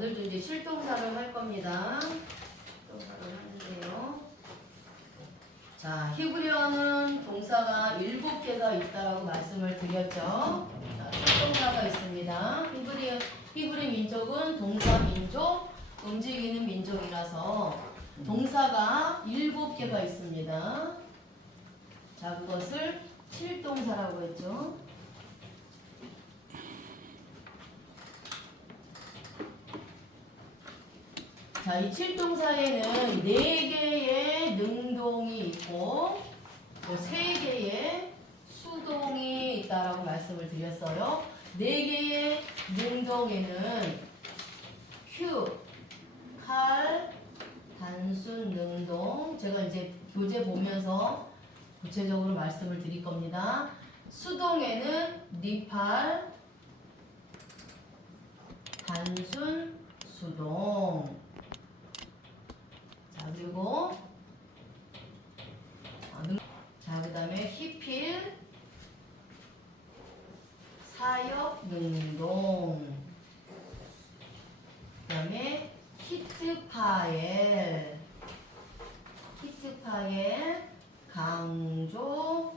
오늘도 이제 실동사를 할 겁니다. 실동사를 하는데요. 자, 히브리어는 동사가 7개가 있다라고 말씀을 드렸죠. 자, 실동사가 있습니다. 히브리 민족은 동사 민족, 움직이는 민족이라서 동사가 7개가 있습니다. 자, 그것을 실동사라고 했죠. 자, 이 칠동사에는 4개의 능동이 있고 또 3개의 수동이 있다라고 말씀을 드렸어요. 4개의 능동에는 큐, 칼, 단순 능동, 제가 이제 교재 보면서 구체적으로 말씀을 드릴 겁니다. 수동에는 니팔, 단순 수동. 자, 그리고 그 다음에 히필, 사역 능동, 그 다음에 히트파엘, 강조,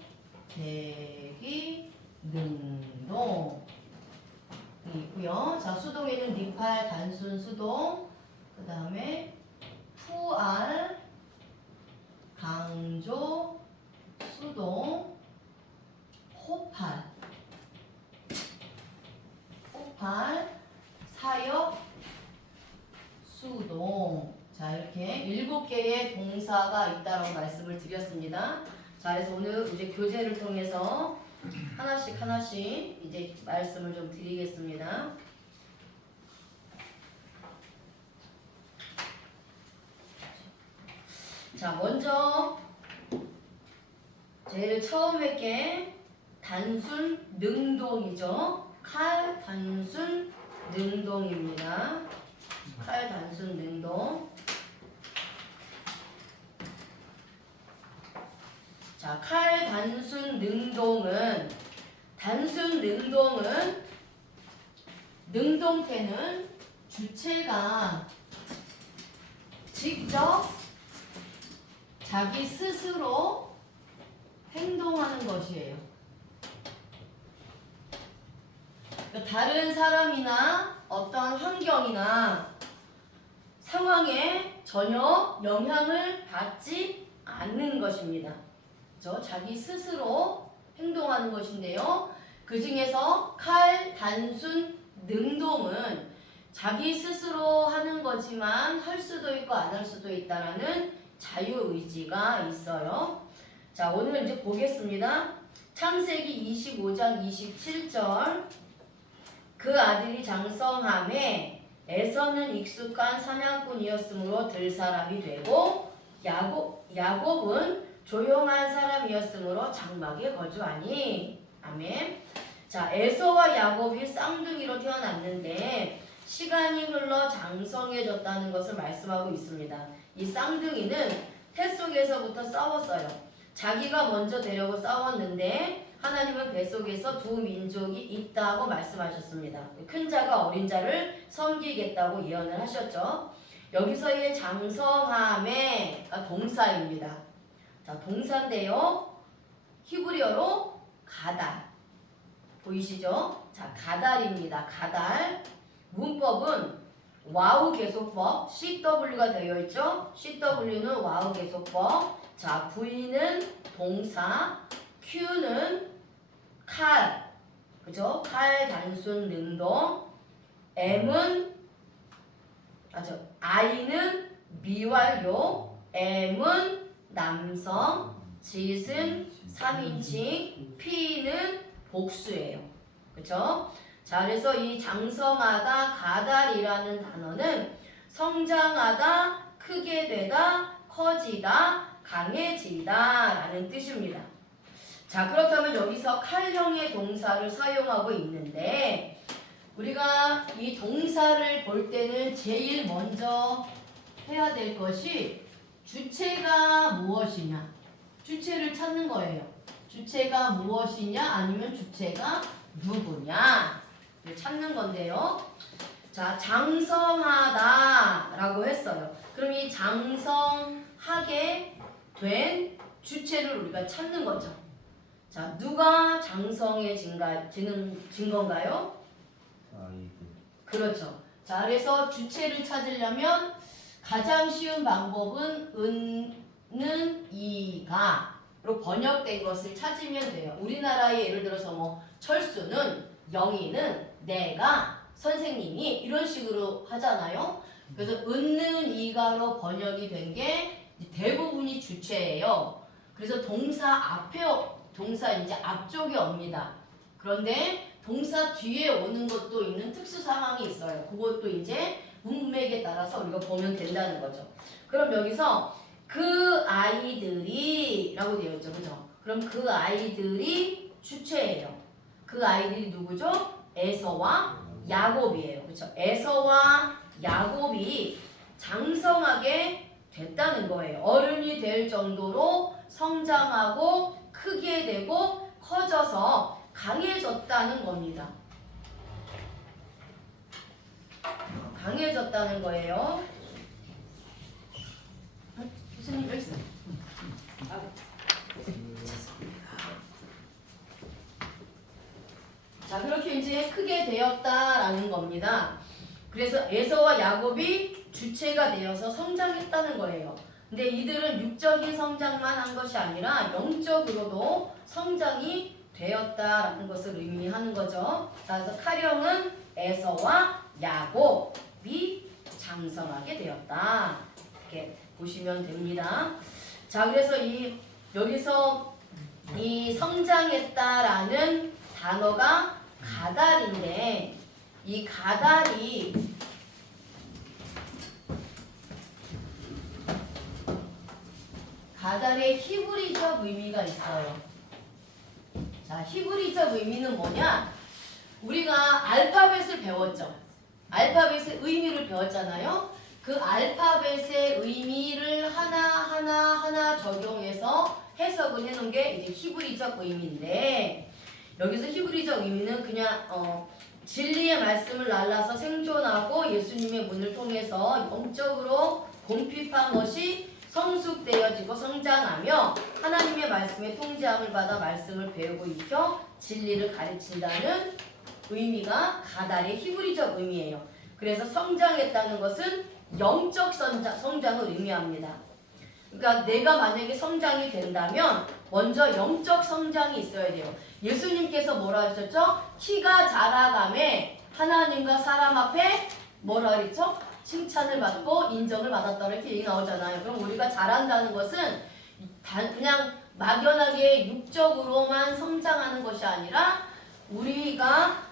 대기, 능동이 있고요. 자, 수동에는 니팔, 단순 수동, 그 다음에 푸알, 강조, 수동, 호팔, 사역, 수동. 자, 이렇게 7개의 동사가 있다라고 말씀을 드렸습니다. 자, 그래서 오늘 이제 교재를 통해서 하나씩 이제 말씀을 좀 드리겠습니다. 자, 먼저 제일 처음에 게 단순 능동이죠. 칼 단순 능동입니다. 칼 단순 능동. 자, 칼 단순 능동은 능동태는 주체가 직접 자기 스스로 행동하는 것이에요. 다른 사람이나 어떠한 환경이나 상황에 전혀 영향을 받지 않는 것입니다. 그렇죠? 자기 스스로 행동하는 것인데요. 그 중에서 칼 단순 능동은 자기 스스로 하는 거지만 할 수도 있고 안 할 수도 있다라는 자유의지가 있어요. 자, 오늘 이제 보겠습니다. 창세기 25장 27절. 그 아들이 장성함에 에서는 익숙한 사냥꾼이었으므로 들사람이 되고 야곱은 조용한 사람이었으므로 장막에 거주하니. 아멘. 자, 에서와 야곱이 쌍둥이로 태어났는데 시간이 흘러 장성해졌다는 것을 말씀하고 있습니다. 이 쌍둥이는 태 속에서부터 싸웠어요. 자기가 먼저 되려고 싸웠는데 하나님은 뱃속에서 두 민족이 있다고 말씀하셨습니다. 큰 자가 어린 자를 섬기겠다고 예언을 하셨죠. 여기서의 장성함의 동사입니다. 자, 동사인데요. 히브리어로 가달. 보이시죠? 자, 가달입니다. 가달. 문법은 와우 계속법, CW가 되어 있죠? CW는 와우 계속법. 자, V는 동사, Q는 칼, 그죠? 칼 단순 능동, I는 미완료, M은 남성, 짓은 3인칭, P는 복수예요. 그죠? 자, 그래서 이 장성하다, 가달이라는 단어는 성장하다, 크게 되다, 커지다, 강해지다 라는 뜻입니다. 자, 그렇다면 여기서 칼형의 동사를 사용하고 있는데 우리가 이 동사를 볼 때는 제일 먼저 해야 될 것이 주체가 무엇이냐, 주체를 찾는 거예요. 주체가 무엇이냐 아니면 주체가 누구냐 찾는 건데요. 자, 장성하다라고 했어요. 그럼 이 장성하게 된 주체를 우리가 찾는 거죠. 자, 누가 장성해진 건가요? 아이들. 그렇죠. 자, 그래서 주체를 찾으려면 가장 쉬운 방법은 은는 이가로 번역된 것을 찾으면 돼요. 우리나라에 예를 들어서 뭐 철수는, 영희는, 내가, 선생님이 이런 식으로 하잖아요. 그래서 은는 이가로 번역이 된 게 대부분이 주체예요. 그래서 동사 이제 앞쪽에 옵니다. 그런데 동사 뒤에 오는 것도 있는 특수 상황이 있어요. 그것도 이제 문맥에 따라서 우리가 보면 된다는 거죠. 그럼 여기서 그 아이들이 라고 되어 있죠. 그죠? 그럼 그 아이들이 주체예요. 그 아이들이 누구죠? 에서와 야곱이에요. 그렇죠? 에서와 야곱이 장성하게 됐다는 거예요. 어른이 될 정도로 성장하고 크게 되고 커져서 강해졌다는 겁니다. 강해졌다는 거예요. 교수님 여기 있어요. 자, 그렇게 이제 크게 되었다라는 겁니다. 그래서 에서와 야곱이 주체가 되어서 성장했다는 거예요. 근데 이들은 육적인 성장만 한 것이 아니라 영적으로도 성장이 되었다라는 것을 의미하는 거죠. 자, 그래서 카령은 에서와 야곱이 장성하게 되었다. 이렇게 보시면 됩니다. 자, 그래서 여기서 이 성장했다라는 단어가 가달인데 이 가달의 히브리적 의미가 있어요. 자, 히브리적 의미는 뭐냐? 우리가 알파벳을 배웠죠. 알파벳의 의미를 배웠잖아요. 그 알파벳의 의미를 하나 적용해서 해석을 해놓은 게 이제 히브리적 의미인데 여기서 히브리적 의미는 그냥 진리의 말씀을 날라서 생존하고 예수님의 문을 통해서 영적으로 공핍한 것이 성숙되어지고 성장하며 하나님의 말씀에 통제함을 받아 말씀을 배우고 익혀 진리를 가르친다는 의미가 가달의 히브리적 의미예요. 그래서 성장했다는 것은 영적 성장을 의미합니다. 그러니까 내가 만약에 성장이 된다면 먼저 영적 성장이 있어야 돼요. 예수님께서 뭐라 하셨죠? 키가 자라감에 하나님과 사람 앞에 뭐라 그랬죠? 칭찬을 받고 인정을 받았다 이렇게 얘기 나오잖아요. 그럼 우리가 자란다는 것은 그냥 막연하게 육적으로만 성장하는 것이 아니라 우리가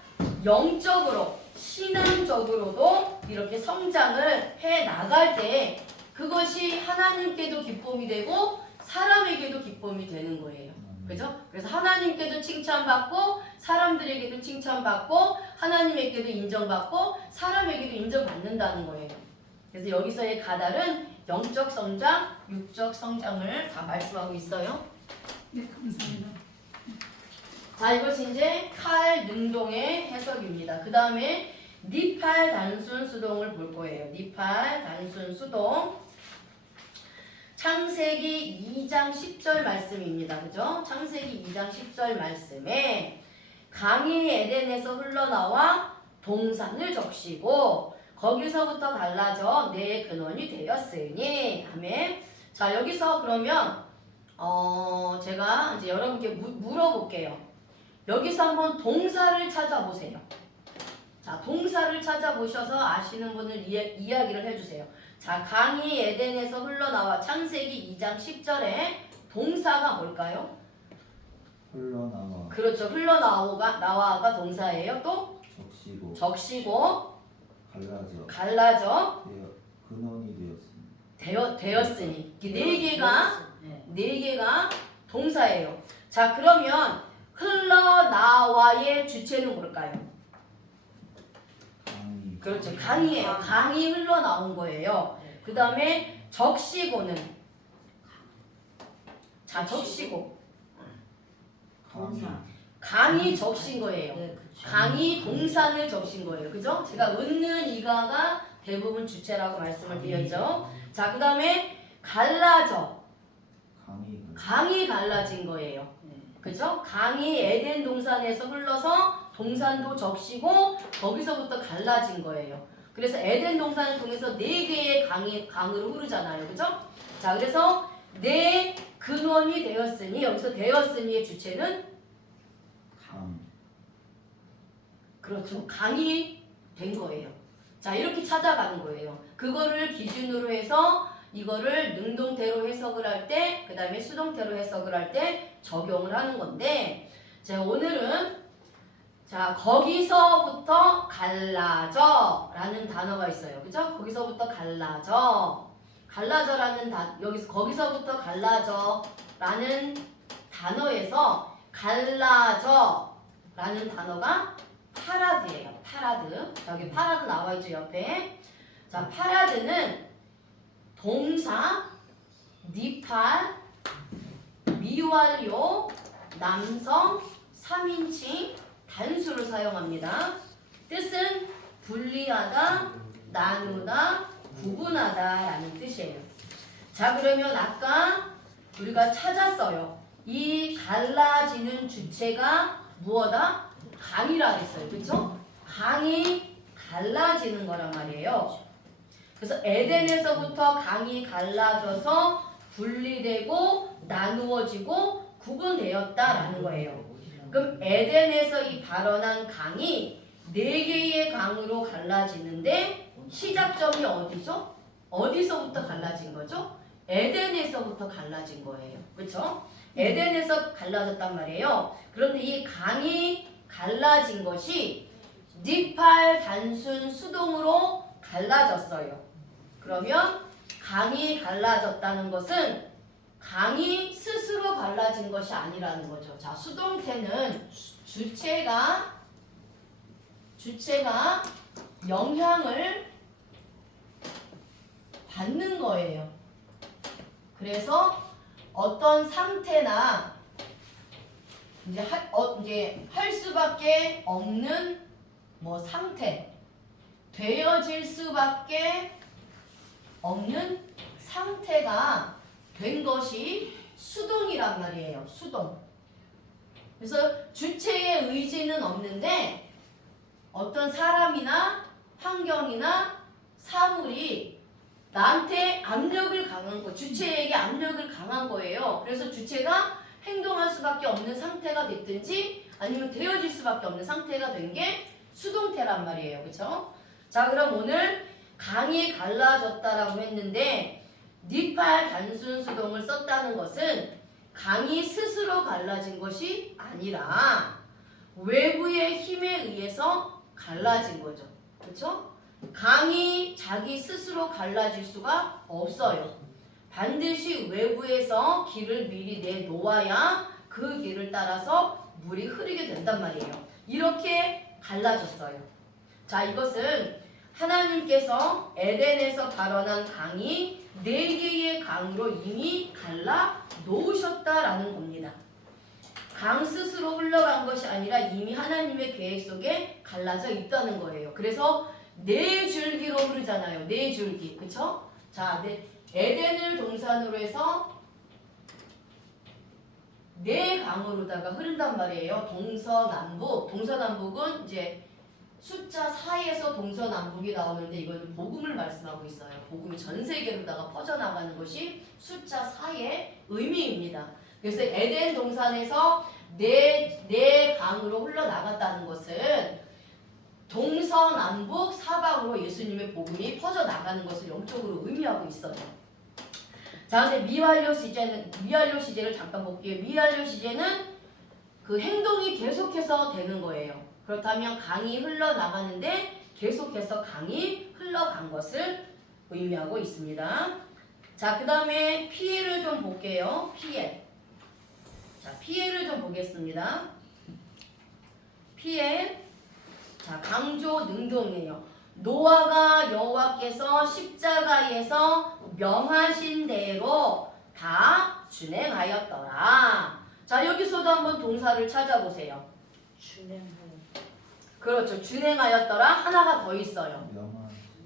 영적으로 신앙적으로도 이렇게 성장을 해 나갈 때 그것이 하나님께도 기쁨이 되고 사람에게도 기쁨이 되는 거예요. 그죠? 그래서 하나님께도 칭찬받고 사람들에게도 칭찬받고 하나님에게도 인정받고 사람에게도 인정받는다는 거예요. 그래서 여기서의 가달은 영적 성장, 육적 성장을 다 말씀하고 있어요. 네, 감사합니다. 자, 이것이 이제 칼 능동의 해석입니다. 그 다음에 니팔 단순 수동을 볼 거예요. 니팔 단순 수동. 창세기 2장 10절 말씀입니다. 그죠? 창세기 2장 10절 말씀에 강이 에덴에서 흘러나와 동산을 적시고 거기서부터 갈라져 내 근원이 되었으니. 아멘. 자, 여기서 그러면 제가 이제 여러분께 물어볼게요. 여기서 한번 동사를 찾아보세요. 자, 동사를 찾아보셔서 아시는 분을 이야기를 해주세요. 자, 강이 에덴에서 흘러나와 창세기 2장 10절에 동사가 뭘까요? 흘러나와. 그렇죠. 흘러나와가 동사예요. 또 적시고 갈라져 근원이 되었습니다. 되었으니 네 개가 동사예요. 자, 그러면 흘러나와의 주체는 뭘까요? 그렇죠. 강이에요. 강이 흘러나온 거예요. 그 다음에 적시고는 자, 적시고 강이 적신 거예요. 네, 그쵸. 강이 동산을 적신 거예요. 그죠? 제가 웃는 이가가 대부분 주체라고 말씀을 드렸죠. 자, 그 다음에 갈라져. 강이 갈라진 거예요. 네. 그죠? 강이 에덴 동산에서 흘러서 동산도 적시고 거기서부터 갈라진 거예요. 그래서 에덴 동산을 통해서 4개의 강으로 흐르잖아요. 그죠? 자, 그래서 내 근원이 되었으니 여기서 되었으니의 주체는 그렇죠. 강이 된 거예요. 자, 이렇게 찾아가는 거예요. 그거를 기준으로 해서 이거를 능동태로 해석을 할 때, 그 다음에 수동태로 해석을 할 때 적용을 하는 건데, 자, 오늘은 자, 거기서부터 갈라져 라는 단어가 있어요. 그죠? 거기서부터 갈라져. 갈라져라는 거기서부터 갈라져 라는 단어에서 갈라져 라는 단어가 파라드예요. 파라드. 여기 파라드 나와 있죠, 옆에. 자, 파라드는 동사, 니팔, 미완료, 남성, 3인칭, 단수를 사용합니다. 뜻은 분리하다, 나누다, 구분하다 라는 뜻이에요. 자, 그러면 아까 우리가 찾았어요. 이 갈라지는 주체가 무엇다? 강이라 했어요. 그렇죠? 강이 갈라지는 거란 말이에요. 그래서 에덴에서부터 강이 갈라져서 분리되고 나누어지고 구분되었다라는 거예요. 그럼 에덴에서 이 발원한 강이 4개의 강으로 갈라지는데 시작점이 어디죠? 어디서부터 갈라진 거죠? 에덴에서부터 갈라진 거예요. 그렇죠? 에덴에서 갈라졌단 말이에요. 그런데 이 강이 갈라진 것이 니팔 단순 수동으로 갈라졌어요. 그러면 강이 갈라졌다는 것은 강이 스스로 갈라진 것이 아니라는 거죠. 자, 수동태는 주체가 영향을 받는 거예요. 그래서 어떤 상태나 이제 할 수밖에 없는 상태, 되어질 수밖에 없는 상태가 된 것이 수동이란 말이에요. 수동. 그래서 주체의 의지는 없는데 어떤 사람이나 환경이나 사물이 나한테 압력을 강한 거, 주체에게 압력을 강한 거예요. 그래서 주체가 행동할 수밖에 없는 상태가 됐든지 아니면 되어질 수밖에 없는 상태가 된 게 수동태란 말이에요. 그렇죠? 자, 그럼 오늘 강이 갈라졌다라고 했는데 니팔 단순 수동을 썼다는 것은 강이 스스로 갈라진 것이 아니라 외부의 힘에 의해서 갈라진 거죠. 그렇죠? 강이 자기 스스로 갈라질 수가 없어요. 반드시 외부에서 길을 미리 내놓아야 그 길을 따라서 물이 흐르게 된단 말이에요. 이렇게 갈라졌어요. 자, 이것은 하나님께서 에덴에서 발원한 강이 4개의 강으로 이미 갈라 놓으셨다라는 겁니다. 강 스스로 흘러간 것이 아니라 이미 하나님의 계획 속에 갈라져 있다는 거예요. 그래서 4줄기로 흐르잖아요. 4줄기. 그쵸? 자, 에덴을 동산으로 해서 4강으로다가 흐른단 말이에요. 동서남북. 동서남북은 이제 숫자 4에서 동서남북이 나오는데 이거는 복음을 말씀하고 있어요. 복음이 전 세계로다가 퍼져나가는 것이 숫자 4의 의미입니다. 그래서 에덴 동산에서 4강으로 흘러나갔다는 것은 동서남북 사방으로 예수님의 복음이 퍼져나가는 것을 영적으로 의미하고 있어요. 자, 근데 미완료 시제를 잠깐 볼게요. 미완료 시제는 그 행동이 계속해서 되는 거예요. 그렇다면 강이 흘러나가는데 계속해서 강이 흘러간 것을 의미하고 있습니다. 자, 그 다음에 피해를 좀 볼게요. 피해. 자, 피해를 좀 보겠습니다. 피해. 자, 강조 능동이에요. 노아가 여호와께서 십자가에서 명하신 대로 다 준행하였더라. 자, 여기서도 한번 동사를 찾아보세요. 준행하여. 그렇죠. 준행하였더라. 하나가 더 있어요.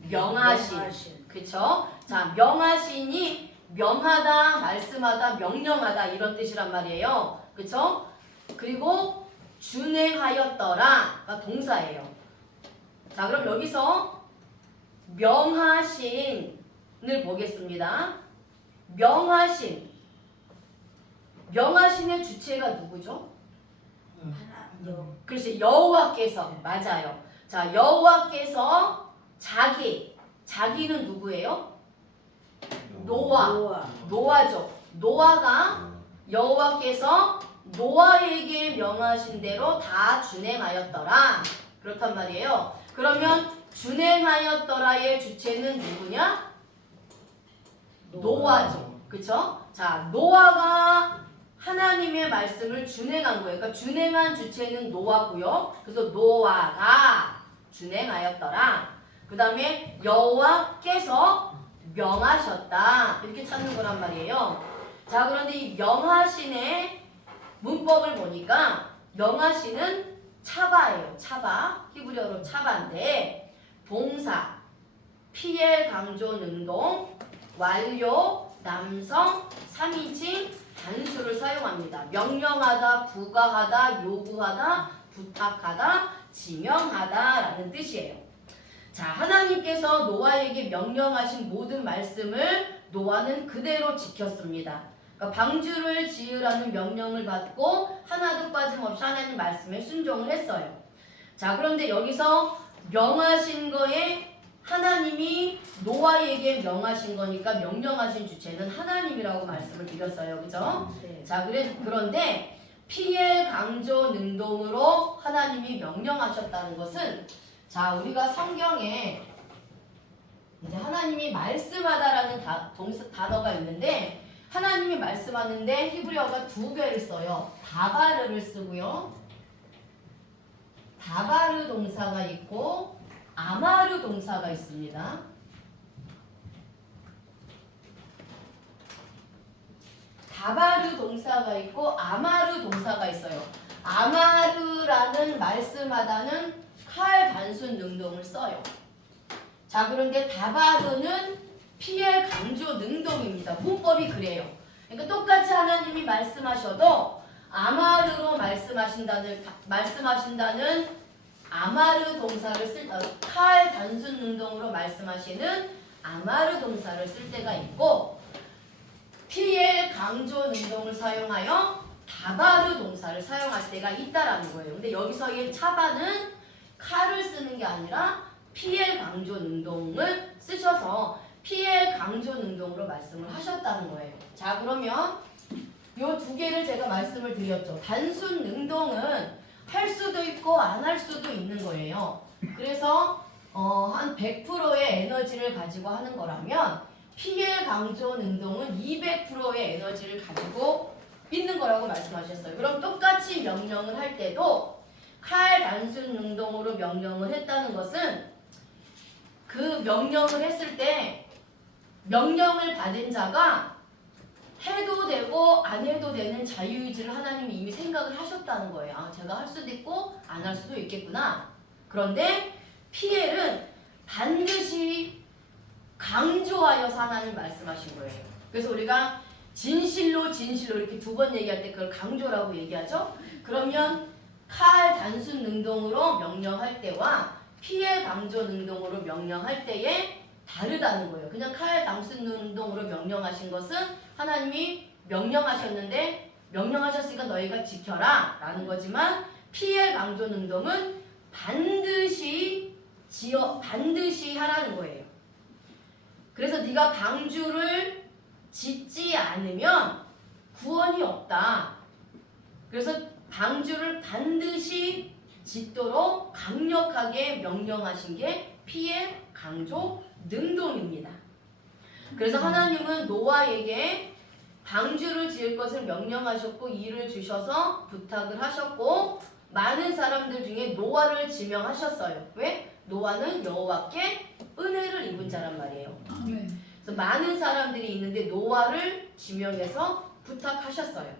명하신. 명하신. 그쵸? 자, 명하신이 명하다, 말씀하다, 명령하다 이런 뜻이란 말이에요. 그쵸? 그리고 준행하였더라가 동사예요. 자, 그럼 여기서 명하신을 보겠습니다. 명하신의 주체가 누구죠? 하나 여. 글쎄, 여호와께서. 맞아요. 자, 여호와께서 자기는 누구예요? 노아. 노아죠. 노아가 여호와께서 노아에게 명하신 대로 다 준행하였더라. 그렇단 말이에요. 그러면 준행하였더라의 주체는 누구냐? 노아죠. 그쵸? 자, 노아가 하나님의 말씀을 준행한 거예요. 그러니까 준행한 주체는 노아고요. 그래서 노아가 준행하였더라. 그 다음에 여호와께서 명하셨다. 이렇게 찾는 거란 말이에요. 자, 그런데 이 명하신의 문법을 보니까 명하신은 차바예요. 차바. 히브리어로 차바인데 동사, 피엘 강조 능동, 완료, 남성, 3인칭, 단수를 사용합니다. 명령하다, 부가하다, 요구하다, 부탁하다, 지명하다라는 뜻이에요. 자, 하나님께서 노아에게 명령하신 모든 말씀을 노아는 그대로 지켰습니다. 그러니까 방주를 지으라는 명령을 받고 하나도 빠짐없이 하나님 말씀에 순종을 했어요. 자, 그런데 여기서 명하신 거에 하나님이 노아에게 명하신 거니까 명령하신 주체는 하나님이라고 말씀을 드렸어요. 그죠? 네. 자, 그런데 피엘 강조 능동으로 하나님이 명령하셨다는 것은, 자, 우리가 성경에 이제 하나님이 말씀하다라는 단어가 있는데, 하나님이 말씀하는데 히브리어가 두 개를 써요. 다바르를 쓰고요. 다바르 동사가 있고 아마르 동사가 있습니다. 다바르 동사가 있고 아마르 동사가 있어요. 아마르라는 말씀하다는 칼 단순 능동을 써요. 자, 그런데 다바르는 피엘 강조 능동입니다. 문법이 그래요. 그러니까 똑같이 하나님이 말씀하셔도 아마르로 말씀하신다는 아마르 동사를 칼 단순 능동으로 말씀하시는 아마르 동사를 쓸 때가 있고, 피엘 강조 능동을 사용하여 다바르 동사를 사용할 때가 있다라는 거예요. 근데 여기서의 차바는 칼을 쓰는 게 아니라 피엘 강조 능동을 쓰셔서 피엘 강조 능동으로 말씀을 하셨다는 거예요. 자, 그러면 요 두 개를 제가 말씀을 드렸죠. 단순 능동은 할 수도 있고 안 할 수도 있는 거예요. 그래서 한 100%의 에너지를 가지고 하는 거라면 피엘 강조 능동은 200%의 에너지를 가지고 있는 거라고 말씀하셨어요. 그럼 똑같이 명령을 할 때도 칼 단순 능동으로 명령을 했다는 것은 그 명령을 했을 때 명령을 받은 자가 해도 되고 안 해도 되는 자유의지를 하나님이 이미 생각을 하셨다는 거예요. 아, 제가 할 수도 있고 안 할 수도 있겠구나. 그런데 피엘은 반드시 강조하여서 하나님 말씀하신 거예요. 그래서 우리가 진실로 이렇게 두 번 얘기할 때 그걸 강조라고 얘기하죠. 그러면 칼 단순 능동으로 명령할 때와 피엘 강조 능동으로 명령할 때에 다르다는 거예요. 그냥 칼 단순 능동으로 명령하신 것은 하나님이 명령하셨는데 명령하셨으니까 너희가 지켜라 라는 거지만, 피엘 강조 능동은 반드시 하라는 거예요. 그래서 네가 방주를 짓지 않으면 구원이 없다. 그래서 방주를 반드시 짓도록 강력하게 명령하신 게 피엘 강조 능동입니다. 그래서 하나님은 노아에게 방주를 지을 것을 명령하셨고 일을 주셔서 부탁을 하셨고 많은 사람들 중에 노아를 지명하셨어요. 왜? 노아는 여호와께 은혜를 입은 자란 말이에요. 그래서 많은 사람들이 있는데 노아를 지명해서 부탁하셨어요.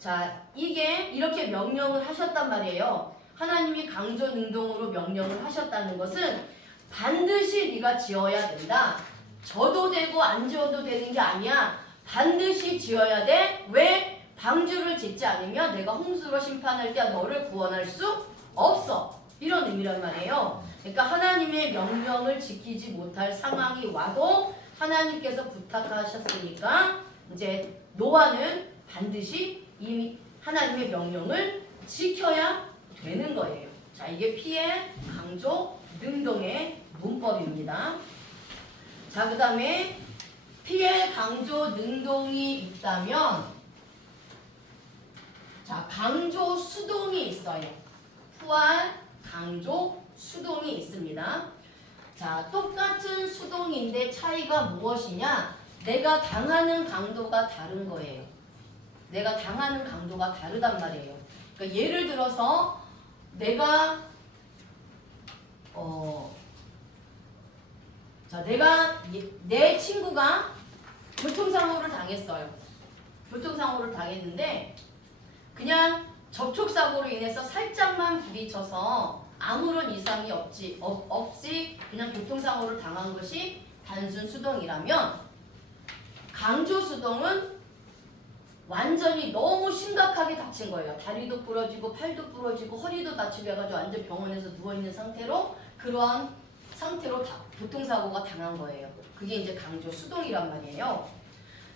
자, 이게 이렇게 명령을 하셨단 말이에요. 하나님이 강조 능동으로 명령을 하셨다는 것은 반드시 네가 지어야 된다. 져도 되고 안 지어도 되는 게 아니야. 반드시 지어야 돼. 왜? 방주를 짓지 않으면 내가 홍수로 심판할 때 너를 구원할 수 없어. 이런 의미란 말이에요. 그러니까 하나님의 명령을 지키지 못할 상황이 와도 하나님께서 부탁하셨으니까 이제 노아는 반드시 이 하나님의 명령을 지켜야 되는 거예요. 자, 이게 피해 강조 능동의 문법입니다. 자, 그 다음에 피해 강조 능동이 있다면 자, 강조 수동이 있어요. 푸알 강조 수동이 있습니다. 자, 똑같은 수동인데 차이가 무엇이냐? 내가 당하는 강도가 다른 거예요. 내가 당하는 강도가 다르단 말이에요. 그러니까 예를 들어서 내가 내 친구가 교통사고를 당했어요. 교통사고를 당했는데 그냥 접촉사고로 인해서 살짝만 부딪혀서 아무런 이상이 없이 그냥 교통사고를 당한 것이 단순 수동이라면 강조 수동은 완전히 너무 심각하게 다친 거예요. 다리도 부러지고 팔도 부러지고 허리도 다치게 해가지고 완전 병원에서 누워있는 상태로 그러한 상태로 교통사고가 당한 거예요. 그게 이제 강조 수동이란 말이에요.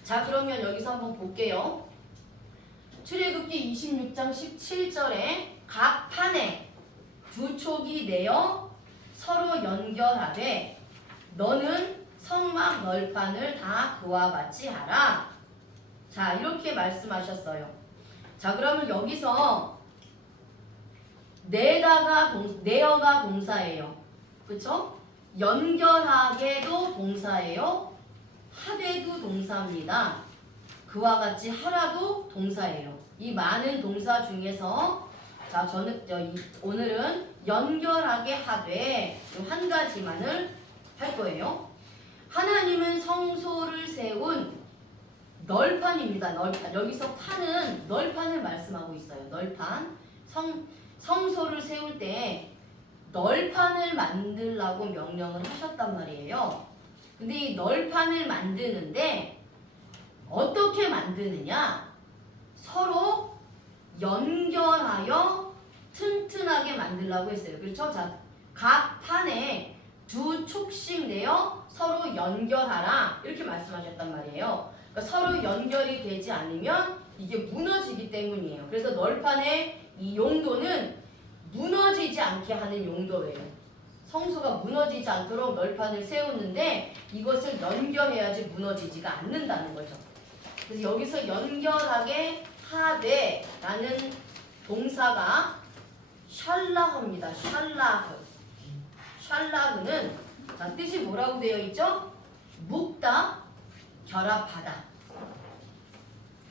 자, 그러면 여기서 한번 볼게요. 출애굽기 26장 17절에 각 판에 두 촉이 내어 서로 연결하되 너는 성막 널판을 다 그와 같이 하라. 자, 이렇게 말씀하셨어요. 자, 그러면 여기서 내어가 동사예요. 그쵸? 연결하게도 동사예요. 하되도 동사입니다. 그와 같이 하라도 동사예요. 이 많은 동사 중에서 자, 오늘은 연결하게 하되 한 가지만을 할 거예요. 하나님은 성소를 세운 널판입니다. 널판. 여기서 판은 널판을 말씀하고 있어요. 널판. 성소를 세울 때 널판을 만들라고 명령을 하셨단 말이에요. 근데 이 널판을 만드는데 어떻게 만드느냐? 서로 연결하여 튼튼하게 만들라고 했어요. 그렇죠? 자, 각 판에 두 촉씩 내어 서로 연결하라. 이렇게 말씀하셨단 말이에요. 그러니까 서로 연결이 되지 않으면 이게 무너지기 때문이에요. 그래서 널판의 이 용도는 무너지지 않게 하는 용도예요. 성소가 무너지지 않도록 널판을 세우는데 이것을 연결해야지 무너지지가 않는다는 거죠. 그래서 여기서 연결하게 하되라는 동사가 샬라흐입니다. 샬라흐. 샬라흐는 자, 뜻이 뭐라고 되어 있죠? 묶다, 결합하다.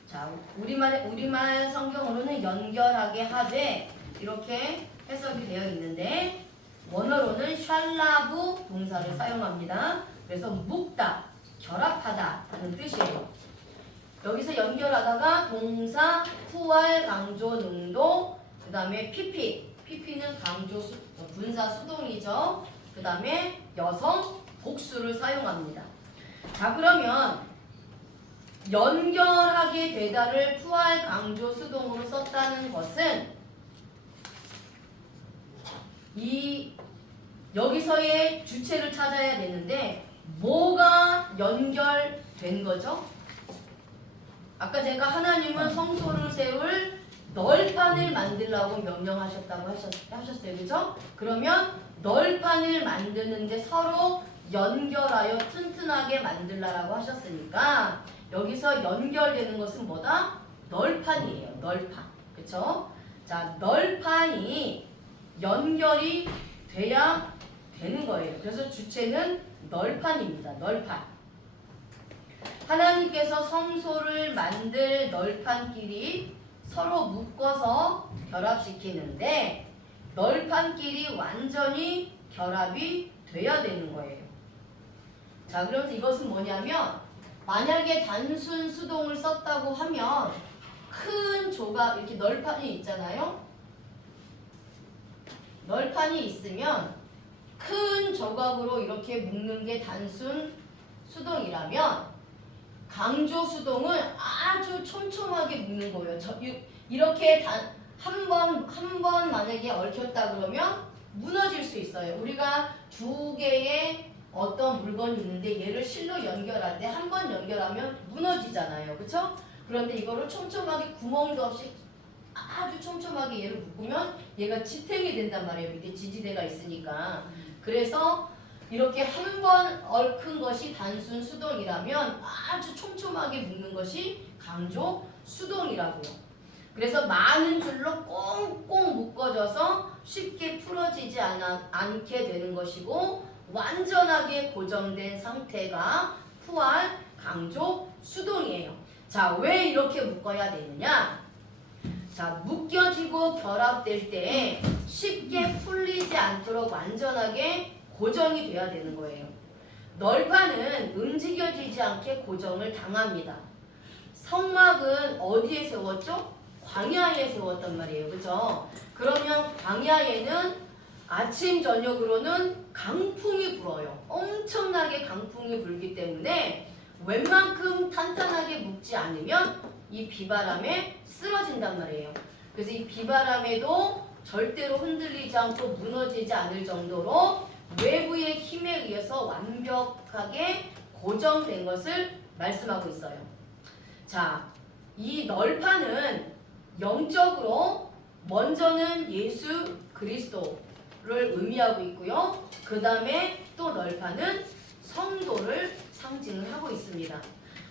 자, 우리말 성경으로는 연결하게 하되 이렇게 해석이 되어 있는데 원어로는 샬라브 동사를 사용합니다. 그래서 묶다, 결합하다 하는 뜻이에요. 여기서 연결하다가 동사, 푸알, 강조, 능도, 그 다음에 PP는 강조, 분사, 수동이죠. 그 다음에 여성, 복수를 사용합니다. 자, 그러면 연결하게 되다를 푸알, 강조, 수동으로 썼다는 것은 여기서의 주체를 찾아야 되는데 뭐가 연결된 거죠? 아까 제가 하나님은 성소를 세울 널판을 만들라고 명령하셨다고 하셨어요. 그죠? 그러면 널판을 만드는데 서로 연결하여 튼튼하게 만들라고 하셨으니까 여기서 연결되는 것은 뭐다? 널판이에요. 널판. 그쵸? 자, 널판이 연결이 돼야 되는 거예요. 그래서 주체는 널판입니다. 널판. 하나님께서 성소를 만들 널판끼리 서로 묶어서 결합시키는데 널판끼리 완전히 결합이 돼야 되는 거예요. 자, 그러면서 이것은 뭐냐면 만약에 단순 수동을 썼다고 하면 큰 조각 이렇게 널판이 있잖아요. 널판이 있으면 큰 조각으로 이렇게 묶는 게 단순 수동이라면 강조 수동은 아주 촘촘하게 묶는 거예요. 이렇게 한 번 만약에 얽혔다 그러면 무너질 수 있어요. 우리가 두 개의 어떤 물건이 있는데 얘를 실로 연결할 때 한 번 연결하면 무너지잖아요. 그쵸? 그런데 이거를 촘촘하게 구멍도 없이 아주 촘촘하게 얘를 묶으면 얘가 지탱이 된단 말이에요. 밑에 지지대가 있으니까. 그래서 이렇게 한 번 얽힌 것이 단순 수동이라면 아주 촘촘하게 묶는 것이 강조 수동이라고요. 그래서 많은 줄로 꽁꽁 묶어져서 쉽게 풀어지지 않게 되는 것이고 완전하게 고정된 상태가 푸알 강조 수동이에요. 자, 왜 이렇게 묶어야 되느냐? 자, 묶여지고 결합될 때 쉽게 풀리지 않도록 완전하게 고정이 돼야 되는 거예요. 널판은 움직여지지 않게 고정을 당합니다. 성막은 어디에 세웠죠? 광야에 세웠단 말이에요. 그죠? 그러면 광야에는 아침 저녁으로는 강풍이 불어요. 엄청나게 강풍이 불기 때문에 웬만큼 탄탄하게 묶지 않으면 이 비바람에 쓰러진단 말이에요. 그래서 이 비바람에도 절대로 흔들리지 않고 무너지지 않을 정도로 외부의 힘에 의해서 완벽하게 고정된 것을 말씀하고 있어요. 자, 이 널판은 영적으로 먼저는 예수 그리스도를 의미하고 있고요. 그 다음에 또 널판은 성도를 상징을 하고 있습니다.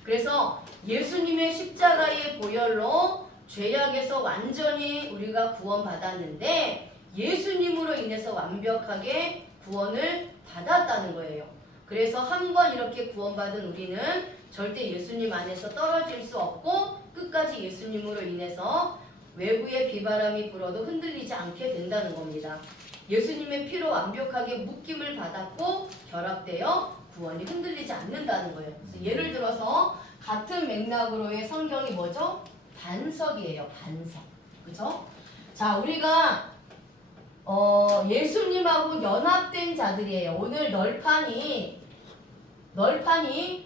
그래서 예수님의 십자가의 보혈로 죄악에서 완전히 우리가 구원받았는데 예수님으로 인해서 완벽하게 구원을 받았다는 거예요. 그래서 한 번 이렇게 구원받은 우리는 절대 예수님 안에서 떨어질 수 없고 끝까지 예수님으로 인해서 외부의 비바람이 불어도 흔들리지 않게 된다는 겁니다. 예수님의 피로 완벽하게 묶임을 받았고 결합되어 구원이 흔들리지 않는다는 거예요. 그래서 예를 들어서 같은 맥락으로의 성경이 뭐죠? 반석이에요. 반석. 그죠? 자, 우리가 예수님하고 연합된 자들이에요. 오늘 널판이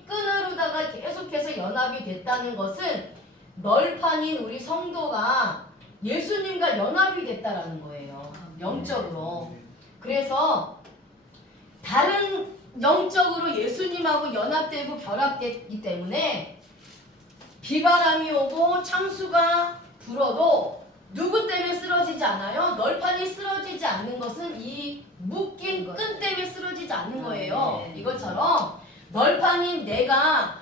끈으로다가 계속해서 연합이 됐다는 것은 널판인 우리 성도가 예수님과 연합이 됐다라는 거예요. 영적으로. 그래서 다른 영적으로 예수님하고 연합되고 결합됐기 때문에 비바람이 오고 창수가 불어도 누구 때문에 쓰러지지 않아요? 널판이 쓰러지지 않는 것은 이 묶인 끈 때문에 쓰러지지 않는 거예요. 이것처럼 널판인 내가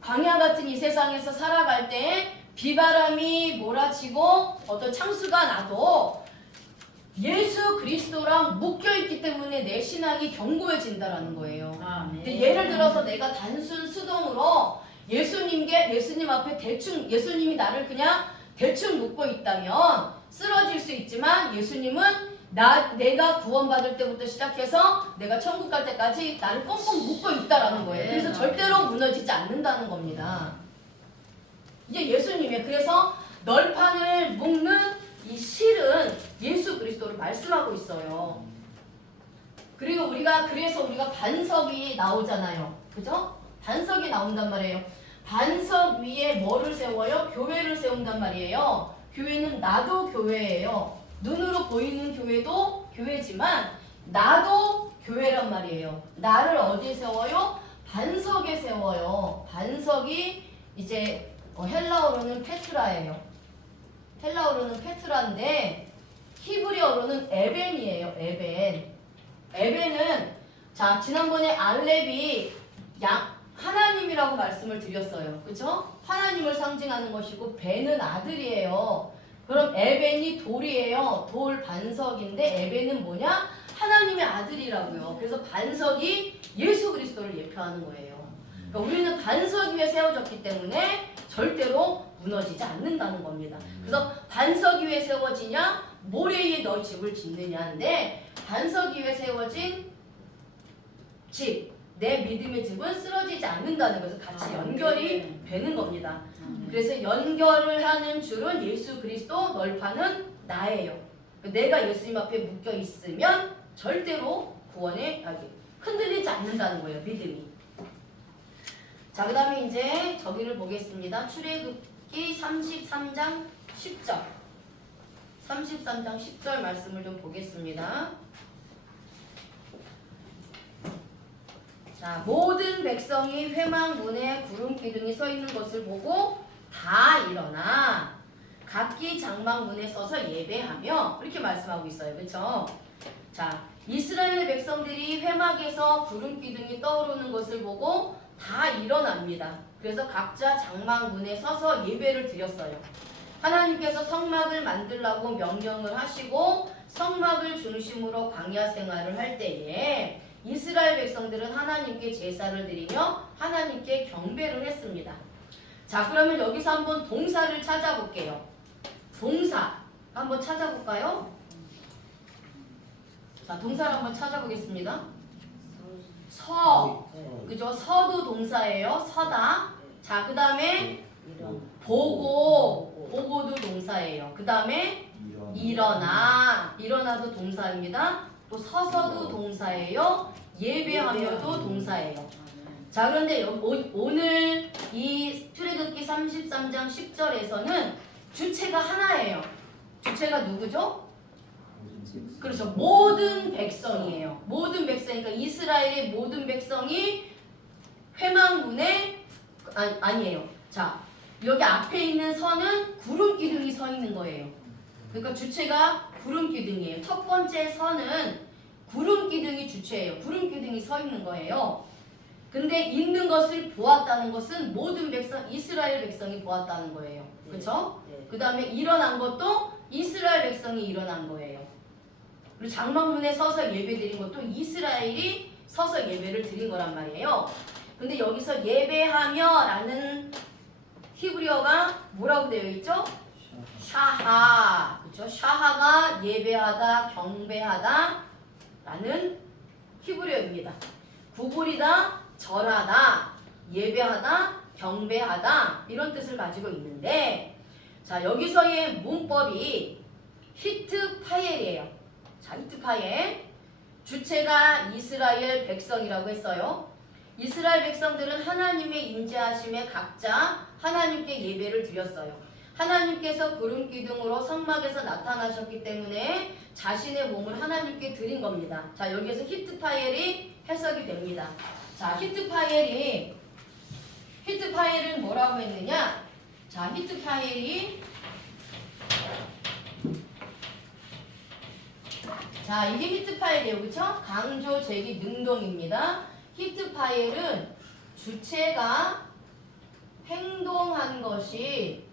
광야 같은 이 세상에서 살아갈 때 비바람이 몰아치고 어떤 창수가 나도 예수 그리스도랑 묶여있기 때문에 내 신앙이 견고해진다라는 거예요. 근데 예를 들어서 내가 단순 수동으로 예수님 앞에 예수님이 나를 그냥 대충 묶고 있다면 쓰러질 수 있지만 예수님은 내가 구원받을 때부터 시작해서 내가 천국 갈 때까지 나를 꽁꽁 묶고 있다라는 거예요. 그래서 절대로 무너지지 않는다는 겁니다. 이게 예수님이에요. 그래서 널판을 묶는 이 실은 예수 그리스도를 말씀하고 있어요. 그리고 그래서 우리가 반석이 나오잖아요. 그죠? 반석이 나온단 말이에요. 반석 위에 뭐를 세워요? 교회를 세운단 말이에요. 교회는 나도 교회예요. 눈으로 보이는 교회도 교회지만 나도 교회란 말이에요. 나를 어디에 세워요? 반석에 세워요. 반석이 이제 헬라어로는 페트라예요. 헬라어로는 페트라인데 히브리어로는 에벤이에요. 에벤은 자 지난번에 알렙이 하나님이라고 말씀을 드렸어요. 그쵸? 하나님을 상징하는 것이고 벤은 아들이에요. 그럼 에벤이 돌이에요. 돌 반석인데 에벤은 뭐냐? 하나님의 아들이라고요. 그래서 반석이 예수 그리스도를 예표하는 거예요. 그러니까 우리는 반석 위에 세워졌기 때문에 절대로 무너지지 않는다는 겁니다. 그래서 반석 위에 세워지냐 모래 위에 너희 집을 짓느냐인데 반석 위에 세워진 집 내 믿음의 집은 쓰러지지 않는다는 것을 같이 연결이 되는 겁니다. 그래서 연결을 하는 줄은 예수 그리스도, 널파는 나예요. 내가 예수님 앞에 묶여 있으면 절대로 구원에 흔들리지 않는다는 거예요. 믿음이. 자, 그 다음에 이제 저기를 보겠습니다. 출애굽기 33장 10절. 33장 10절 말씀을 좀 보겠습니다. 자, 모든 백성이 회막 문에 구름 기둥이 서 있는 것을 보고 다 일어나 각기 장막 문에 서서 예배하며 이렇게 말씀하고 있어요. 그렇죠? 자, 이스라엘 백성들이 회막에서 구름 기둥이 떠오르는 것을 보고 다 일어납니다. 그래서 각자 장막 문에 서서 예배를 드렸어요. 하나님께서 성막을 만들라고 명령을 하시고 성막을 중심으로 광야 생활을 할 때에 이스라엘 백성들은 하나님께 제사를 드리며 하나님께 경배를 했습니다. 자, 그러면 여기서 한번 동사를 찾아볼게요. 동사 한번 찾아볼까요? 자, 동사를 한번 찾아보겠습니다. 서, 그죠? 서도 동사예요. 서다. 자, 그 다음에 보고도 동사예요. 그 다음에 일어나도 동사입니다. 또 서서도 동사예요. 예배하며도 동사예요. 자, 그런데 오늘 이 출애굽기 33장 10절에서는 주체가 하나예요. 주체가 누구죠? 그렇죠. 모든 백성이에요. 모든 백성이니까 이스라엘의 모든 백성이 회막문에 아니에요. 자, 여기 앞에 있는 서는 구름 기둥이 서 있는 거예요. 그러니까 주체가 구름 기둥이에요. 첫 번째 서는 구름 기둥이 주체예요. 구름 기둥이 서 있는 거예요. 근데 있는 것을 보았다는 것은 모든 백성, 이스라엘 백성이 보았다는 거예요. 그렇죠? 그 다음에 일어난 것도 이스라엘 백성이 일어난 거예요. 그리고 장막문에 서서 예배드린 것도 이스라엘이 서서 예배를 드린 거란 말이에요. 근데 여기서 예배하며 라는 히브리어가 뭐라고 되어 있죠? 샤하. 그렇죠? 샤하가 예배하다, 경배하다 라는 히브리어입니다. 구부리다, 절하다, 예배하다, 경배하다 이런 뜻을 가지고 있는데, 자, 여기서의 문법이 히트파엘이에요. 자, 히트파엘. 주체가 이스라엘 백성이라고 했어요. 이스라엘 백성들은 하나님의 임재하심에 각자 하나님께 예배를 드렸어요. 하나님께서 구름 기둥으로 성막에서 나타나셨기 때문에 자신의 몸을 하나님께 드린 겁니다. 자, 여기에서 히트파엘이 해석이 됩니다. 자, 히트파엘은 뭐라고 했느냐? 자, 히트파엘이 자, 이게 히트파엘이에요. 그쵸? 강조, 제기, 능동입니다. 히트파엘은 주체가 행동한 것이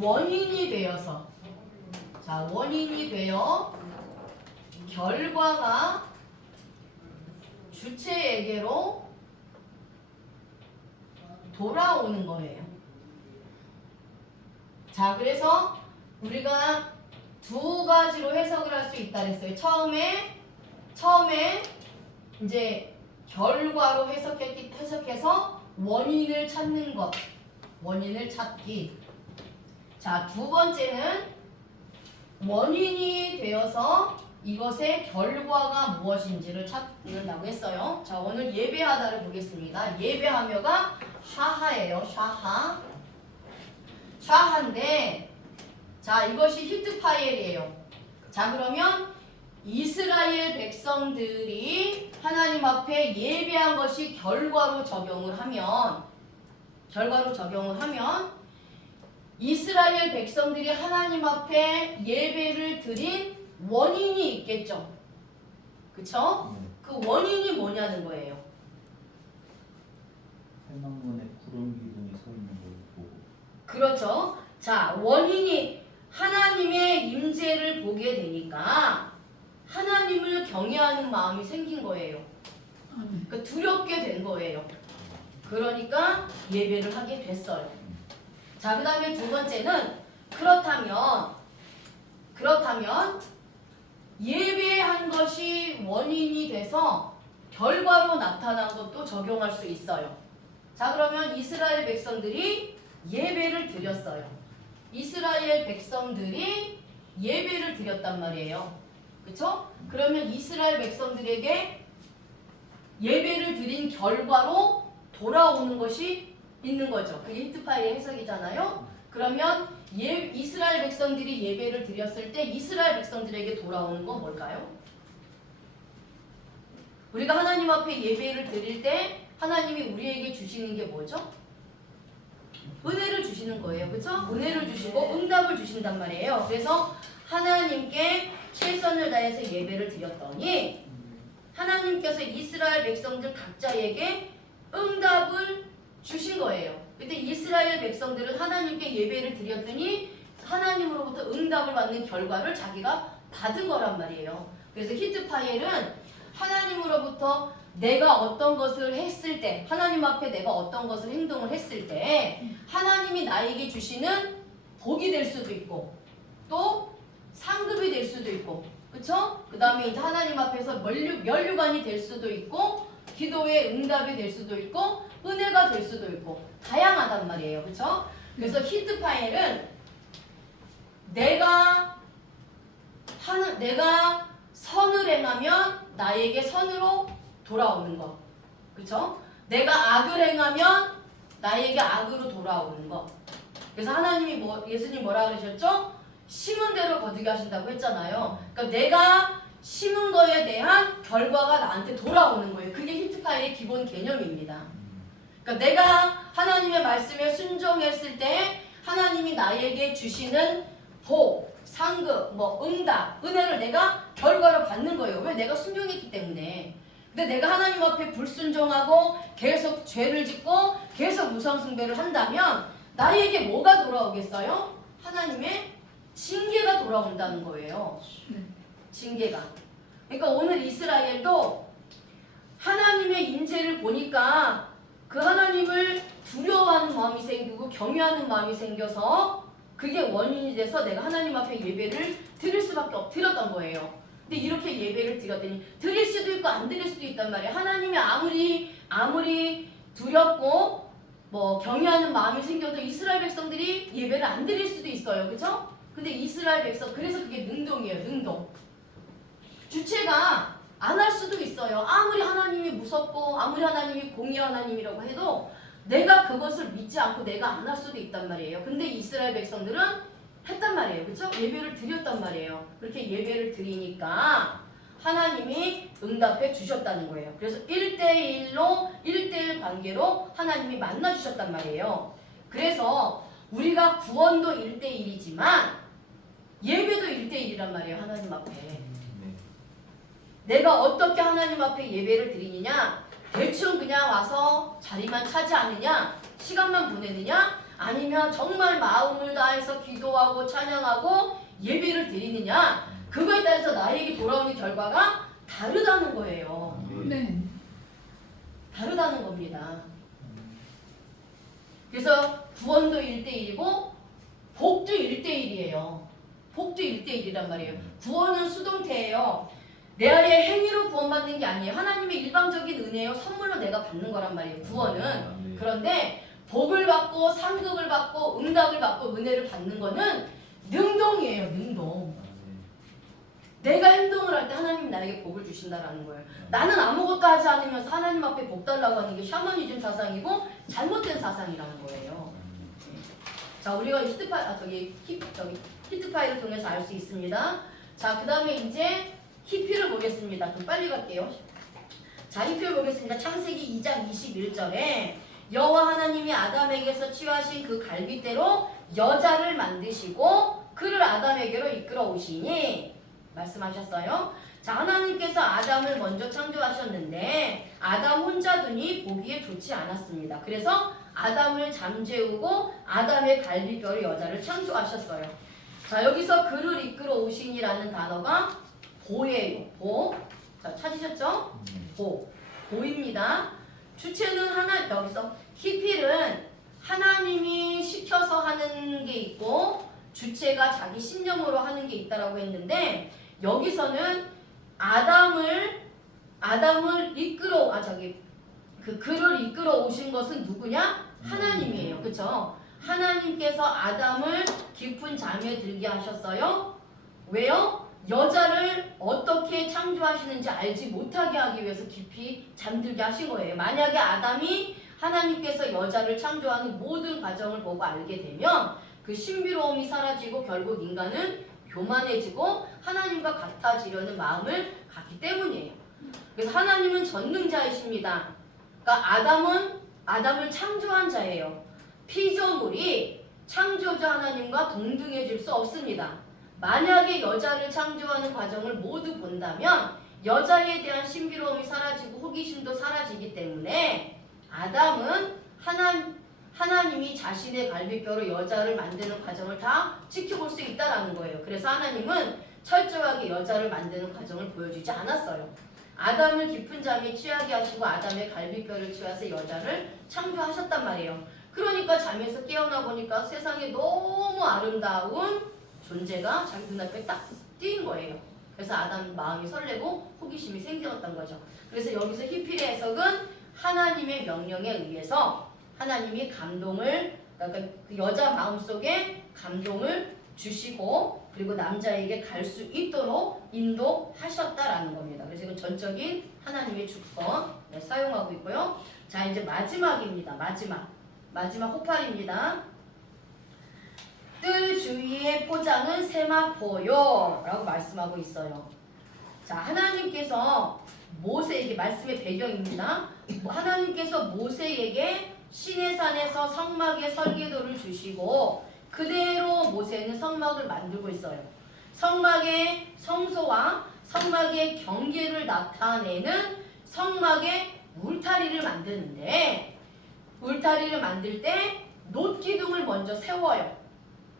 원인이 되어서, 자, 원인이 되어 결과가 주체에게로 돌아오는 거예요. 자, 그래서 우리가 두 가지로 해석을 할 수 있다 그랬어요. 처음에 이제 결과로 해석해서 원인을 찾는 것, 원인을 찾기. 자, 두 번째는 원인이 되어서 이것의 결과가 무엇인지를 찾는다고 했어요. 자, 오늘 예배하다를 보겠습니다. 예배하며가 샤하예요. 샤하인데, 자, 이것이 히트파엘이에요. 자, 그러면 이스라엘 백성들이 하나님 앞에 예배한 것이 결과로 적용을 하면 이스라엘 백성들이 하나님 앞에 예배를 드린 원인이 있겠죠. 그쵸? 그 원인이 뭐냐는 거예요. 회막문에 구름 기둥이 서 있는 걸 보고. 그렇죠. 자, 원인이 하나님의 임재를 보게 되니까 하나님을 경외하는 마음이 생긴 거예요. 그러니까 두렵게 된 거예요. 그러니까 예배를 하게 됐어요. 자, 그 다음에 두 번째는 그렇다면 예배한 것이 원인이 돼서 결과로 나타난 것도 적용할 수 있어요. 자, 그러면 이스라엘 백성들이 예배를 드렸어요. 이스라엘 백성들이 예배를 드렸단 말이에요. 그쵸? 그러면 이스라엘 백성들에게 예배를 드린 결과로 돌아오는 것이 있는 거죠. 그게 히트파이의 해석이잖아요. 그러면 이스라엘 백성들이 예배를 드렸을 때 이스라엘 백성들에게 돌아오는 건 뭘까요? 우리가 하나님 앞에 예배를 드릴 때 하나님이 우리에게 주시는 게 뭐죠? 은혜를 주시는 거예요. 그렇죠? 은혜를 주시고 응답을 주신단 말이에요. 그래서 하나님께 최선을 다해서 예배를 드렸더니 하나님께서 이스라엘 백성들 각자에게 응답을 주신 거예요. 그때 이스라엘 백성들은 하나님께 예배를 드렸더니 하나님으로부터 응답을 받는 결과를 자기가 받은 거란 말이에요. 그래서 히트파엘은 하나님으로부터 내가 어떤 것을 했을 때, 하나님 앞에 내가 어떤 것을 행동을 했을 때 하나님이 나에게 주시는 복이 될 수도 있고 또 상급이 될 수도 있고, 그쵸? 그 다음에 이제 하나님 앞에서 면류관이 될 수도 있고 기도의 응답이 될 수도 있고 은혜가 될 수도 있고 다양하단 말이에요. 그쵸? 그래서 히트파엘은 내가 선을 행하면 나에게 선으로 돌아오는 것, 그쵸? 내가 악을 행하면 나에게 악으로 돌아오는 것. 그래서 하나님이 예수님 뭐라 그러셨죠? 심은 대로 거두게 하신다고 했잖아요. 그러니까 내가 심은 거에 대한 결과가 나한테 돌아오는 거예요. 그게 히트파일의 기본 개념입니다. 그러니까 내가 하나님의 말씀에 순종했을 때 하나님이 나에게 주시는 복, 상급, 응답, 은혜를 내가 결과로 받는 거예요. 왜? 내가 순종했기 때문에. 근데 내가 하나님 앞에 불순종하고 계속 죄를 짓고 계속 우상숭배를 한다면 나에게 뭐가 돌아오겠어요? 하나님의 징계가 돌아온다는 거예요. 징계가. 그러니까 오늘 이스라엘도 하나님의 임재를 보니까 그 하나님을 두려워하는 마음이 생기고 경외하는 마음이 생겨서 그게 원인이 돼서 내가 하나님 앞에 예배를 드릴 수밖에 드렸던 거예요. 근데 이렇게 예배를 드렸더니 드릴 수도 있고 안 드릴 수도 있단 말이에요. 하나님이 아무리 두렵고 경외하는 마음이 생겨도 이스라엘 백성들이 예배를 안 드릴 수도 있어요. 그죠? 근데 이스라엘 백성, 그래서 그게 능동이에요. 능동. 주체가 안 할 수도 있어요. 아무리 하나님이 무섭고 아무리 하나님이 공의 하나님이라고 해도 내가 그것을 믿지 않고 내가 안 할 수도 있단 말이에요. 근데 이스라엘 백성들은 했단 말이에요. 그렇죠? 예배를 드렸단 말이에요. 그렇게 예배를 드리니까 하나님이 응답해 주셨다는 거예요. 그래서 1대1 관계로 하나님이 만나 주셨단 말이에요. 그래서 우리가 구원도 1대1이지만 예배도 1대1이란 말이에요. 하나님 앞에. 내가 어떻게 하나님 앞에 예배를 드리느냐? 대충 그냥 와서 자리만 차지하느냐? 시간만 보내느냐? 아니면 정말 마음을 다해서 기도하고 찬양하고 예배를 드리느냐? 그거에 따라서 나에게 돌아오는 결과가 다르다는 거예요. 네. 다르다는 겁니다. 그래서 구원도 1대1이고 복도 1대1이에요. 복도 1대1이란 말이에요. 구원은 수동태예요. 내 아래의 행위로 구원받는 게 아니에요. 하나님의 일방적인 은혜요. 선물로 내가 받는 거란 말이에요. 구원은. 그런데 복을 받고 상급을 받고 응답을 받고 은혜를 받는 거는 능동이에요. 능동. 내가 행동을 할 때 하나님이 나에게 복을 주신다라는 거예요. 나는 아무것도 하지 않으면서 하나님 앞에 복 달라고 하는 게 샤머니즘 사상이고 잘못된 사상이라는 거예요. 자, 우리가 히트파이를 통해서 알 수 있습니다. 자, 그 다음에 이제 히피를 보겠습니다. 좀 빨리 갈게요. 자, 히피를 보겠습니다. 창세기 2장 21절에 여호와 하나님이 아담에게서 취하신 그 갈빗대로 여자를 만드시고 그를 아담에게로 이끌어 오시니 말씀하셨어요. 자, 하나님께서 아담을 먼저 창조하셨는데 아담 혼자 두니 보기에 좋지 않았습니다. 그래서 아담을 잠재우고 아담의 갈빗뼈로 여자를 창조하셨어요. 자, 여기서 그를 이끌어 오시니라는 단어가 보예요. 보. 자, 찾으셨죠? 보. 보입니다. 주체는 여기서 히필은 하나님이 시켜서 하는 게 있고 주체가 자기 신념으로 하는 게 있다라고 했는데 여기서는 아담을 그 글을 이끌어 오신 것은 누구냐? 하나님이에요. 그쵸? 하나님께서 아담을 깊은 잠에 들게 하셨어요. 왜요? 여자를 어떻게 창조하시는지 알지 못하게 하기 위해서 깊이 잠들게 하신 거예요. 만약에 아담이 하나님께서 여자를 창조하는 모든 과정을 보고 알게 되면 그 신비로움이 사라지고 결국 인간은 교만해지고 하나님과 같아지려는 마음을 갖기 때문이에요. 그래서 하나님은 전능자이십니다. 그러니까 아담을 창조한 자예요. 피조물이 창조자 하나님과 동등해질 수 없습니다. 만약에 여자를 창조하는 과정을 모두 본다면 여자에 대한 신비로움이 사라지고 호기심도 사라지기 때문에 아담은 하나님이 자신의 갈비뼈로 여자를 만드는 과정을 다 지켜볼 수 있다라는 거예요. 그래서 하나님은 철저하게 여자를 만드는 과정을 보여주지 않았어요. 아담을 깊은 잠에 취하게 하시고 아담의 갈비뼈를 취하서 여자를 창조하셨단 말이에요. 그러니까 잠에서 깨어나 보니까 세상에 너무 아름다운 존재가 자기 눈앞에 딱 띈 거예요. 그래서 아담 마음이 설레고 호기심이 생겼던 거죠. 그래서 여기서 히필의 해석은 하나님의 명령에 의해서 하나님이 그러니까 그 여자 마음속에 감동을 주시고 그리고 남자에게 갈 수 있도록 인도하셨다라는 겁니다. 그래서 이건 전적인 하나님의 주권 사용하고 있고요. 자, 이제 마지막입니다. 마지막 호팔입니다. 뜰 주위의 포장은 세마포요 라고 말씀하고 있어요. 자, 하나님께서 모세에게, 말씀의 배경입니다. 하나님께서 모세에게 시내산에서 성막의 설계도를 주시고 그대로 모세는 성막을 만들고 있어요. 성막의 성소와 성막의 경계를 나타내는 성막의 울타리를 만드는데, 울타리를 만들 때 놋기둥을 먼저 세워요.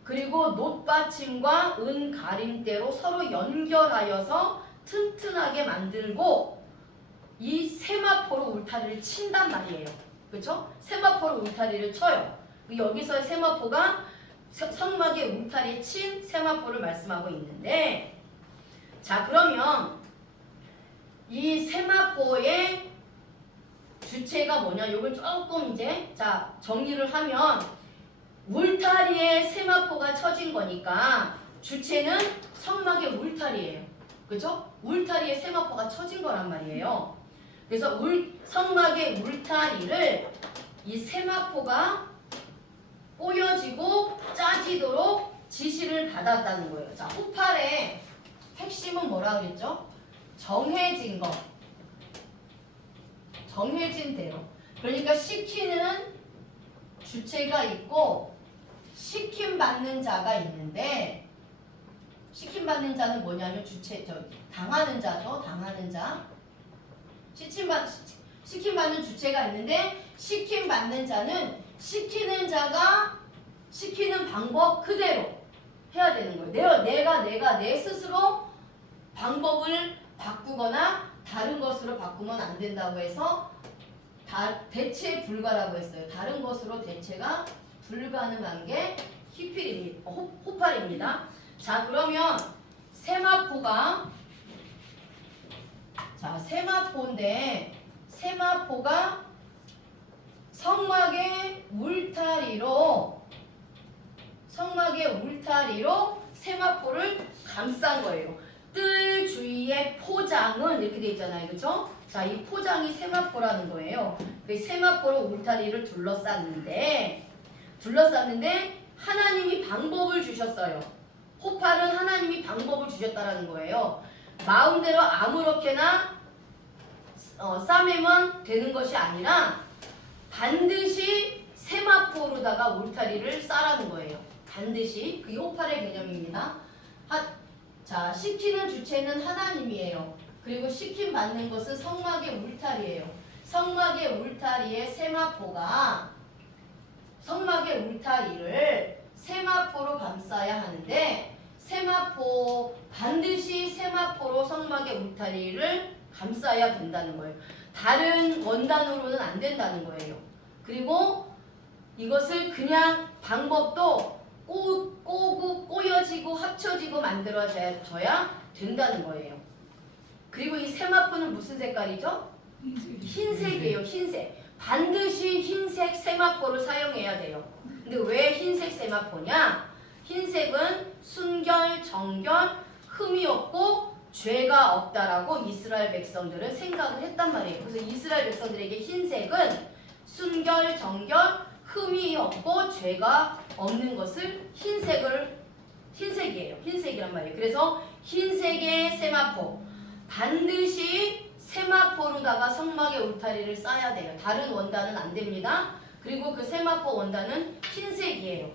그리고 놋받침과 은 가림대로 서로 연결하여서 튼튼하게 만들고 이 세마포로 울타리를 친단 말이에요. 그렇죠? 세마포로 울타리를 쳐요. 여기서의 세마포가 성막의 울타리에 친 세마포를 말씀하고 있는데, 자, 그러면 이 세마포의 주체가 뭐냐? 이걸 조금 이제 자 정리를 하면 울타리에 세마포가 쳐진 거니까 주체는 성막의 울타리예요. 그렇죠? 울타리에 세마포가 쳐진 거란 말이에요. 그래서 성막의 울타리를 이 세마포가 꼬여지고 짜지도록 지시를 받았다는 거예요. 자, 호팔의 핵심은 뭐라 그랬죠? 정해진 거. 정해진 대로. 그러니까 시키는 주체가 있고 시킴받는 자가 있는데, 시킴받는 자는 뭐냐면 당하는 자죠. 당하는 자. 시킴받는 주체가 있는데 시킴받는 자는 시키는 자가 시키는 방법 그대로 해야 되는 거예요. 내가 내 스스로 방법을 바꾸거나 다른 것으로 바꾸면 안 된다고 해서 대체 불가라고 했어요. 다른 것으로 대체가 불가능한 게 히필입니다. 호팔입니다. 자, 그러면 세마포가 세마포인데 세마포가 성막의 울타리로 세마포를 감싼 거예요. 뜰 주위의 포장은 이렇게 돼 있잖아요. 그렇죠? 자, 이 포장이 세마포라는 거예요. 그 세마포로 울타리를 둘러쌌는데 하나님이 방법을 주셨어요. 호팔은 하나님이 방법을 주셨다라는 거예요. 마음대로 아무렇게나 싸매면 되는 것이 아니라 반드시 세마포로다가 울타리를 쌓라는 거예요. 반드시. 그게 호팔의 개념입니다. 자, 시키는 주체는 하나님이에요. 그리고 시킴 받는 것은 성막의 울타리예요. 성막의 울타리에 성막의 울타리를 세마포로 감싸야 하는데 반드시 세마포로 성막의 울타리를 감싸야 된다는 거예요. 다른 원단으로는 안 된다는 거예요. 그리고 이것을 그냥 방법도 꼬여지고 합쳐지고 만들어져야 된다는 거예요. 그리고 이 세마포는 무슨 색깔이죠? 흰색이에요. 흰색. 반드시 흰색 세마포를 사용해야 돼요. 근데 왜 흰색 세마포냐? 흰색은 순결, 정결, 흠이 없고 죄가 없다라고 이스라엘 백성들은 생각을 했단 말이에요. 그래서 이스라엘 백성들에게 흰색은 순결, 정결, 흠이 없고 죄가 없는 것을 흰색이에요. 흰색이란 말이에요. 그래서 흰색의 세마포, 반드시 세마포로다가 성막의 울타리를 쌓아야 돼요. 다른 원단은 안 됩니다. 그리고 그 세마포 원단은 흰색이에요.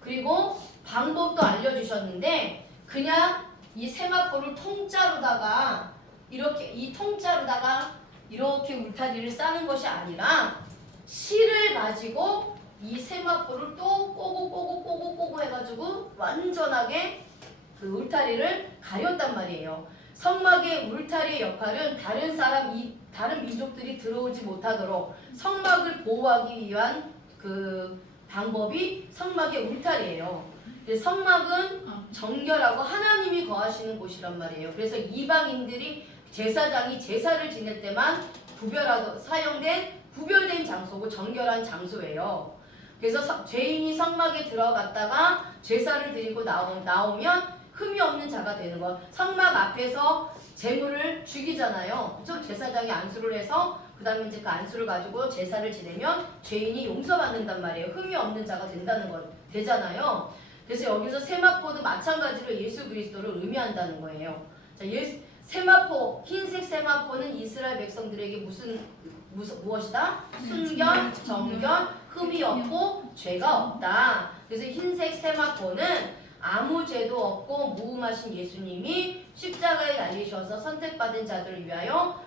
그리고 방법도 알려주셨는데 그냥 이 세마포를 통짜로다가 이렇게 울타리를 쌓는 것이 아니라 실을 가지고 이 세마포를 또 꼬고 해가지고 완전하게 그 울타리를 가렸단 말이에요. 성막의 울타리의 역할은 다른 민족들이 들어오지 못하도록 성막을 보호하기 위한 그 방법이 성막의 울타리예요. 성막은 정결하고 하나님이 거하시는 곳이란 말이에요. 그래서 이방인들이 제사장이 제사를 지낼 때만 사용된 구별된 장소고 정결한 장소예요. 그래서 죄인이 성막에 들어갔다가 제사를 드리고 나오면 흠이 없는 자가 되는 것. 성막 앞에서 제물을 죽이잖아요. 그죠? 제사장이 안수를 해서 그 다음에 이제 그 안수를 가지고 제사를 지내면 죄인이 용서받는단 말이에요. 흠이 없는 자가 되잖아요. 그래서 여기서 세마포도 마찬가지로 예수 그리스도를 의미한다는 거예요. 자, 세마포, 흰색 세마포는 이스라엘 백성들에게 무엇이다? 순결, 정결, 흠이 없고 죄가 없다. 그래서 흰색 세마포는 아무 죄도 없고 무음하신 예수님이 십자가에 달리셔서 선택받은 자들을 위하여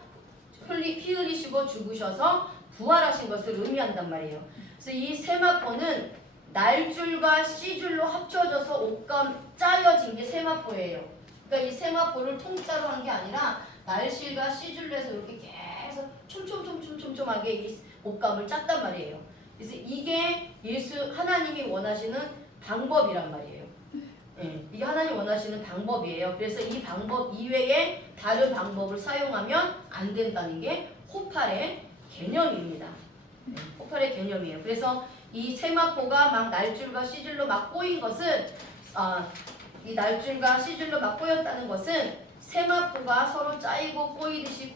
피 흘리시고 죽으셔서 부활하신 것을 의미한단 말이에요. 그래서 이 세마포는 날줄과 씨줄로 합쳐져서 옷감 짜여진 게 세마포예요. 그러니까 이 세마포를 통짜로 한 게 아니라 날실과 씨줄로 해서 이렇게 계속 촘촘하게 이 옷감을 짰단 말이에요. 그래서 이게 하나님이 원하시는 방법이란 말이에요. 이게 하나님 원하시는 방법이에요. 그래서 이 방법 이외에 다른 방법을 사용하면 안 된다는 게 호팔의 개념입니다. 호팔의 개념이에요. 그래서 이 세마포가 막 날줄과 씨줄로 막 꼬인 것은 이 날줄과 씨줄로 막 꼬였다는 것은 세마포가 서로 짜이고 꼬이듯이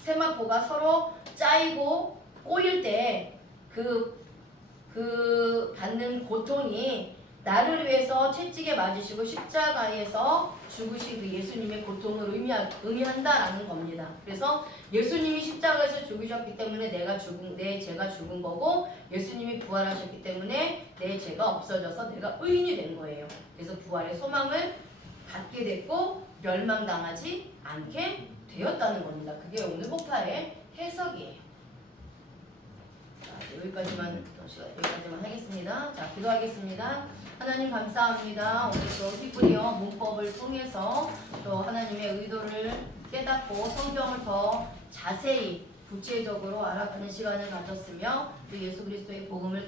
세마포가 서로 짜이고 꼬일 때 그 받는 고통이 나를 위해서 채찍에 맞으시고 십자가에서 죽으신 그 예수님의 고통을 의미한다라는 겁니다. 그래서 예수님이 십자가에서 죽으셨기 때문에 내 죄가 죽은 거고 예수님이 부활하셨기 때문에 내 죄가 없어져서 내가 의인이 된 거예요. 그래서 부활의 소망을 갖게 됐고 멸망당하지 않게 되었다는 겁니다. 그게 오늘 호파의 해석이에요. 자, 여기까지만 하겠습니다. 자, 기도하겠습니다. 하나님 감사합니다. 오늘 또 히브리어 문법을 통해서 또 하나님의 의도를 깨닫고 성경을 더 자세히 구체적으로 알아가는 시간을 가졌으며 또 예수 그리스도의 복음을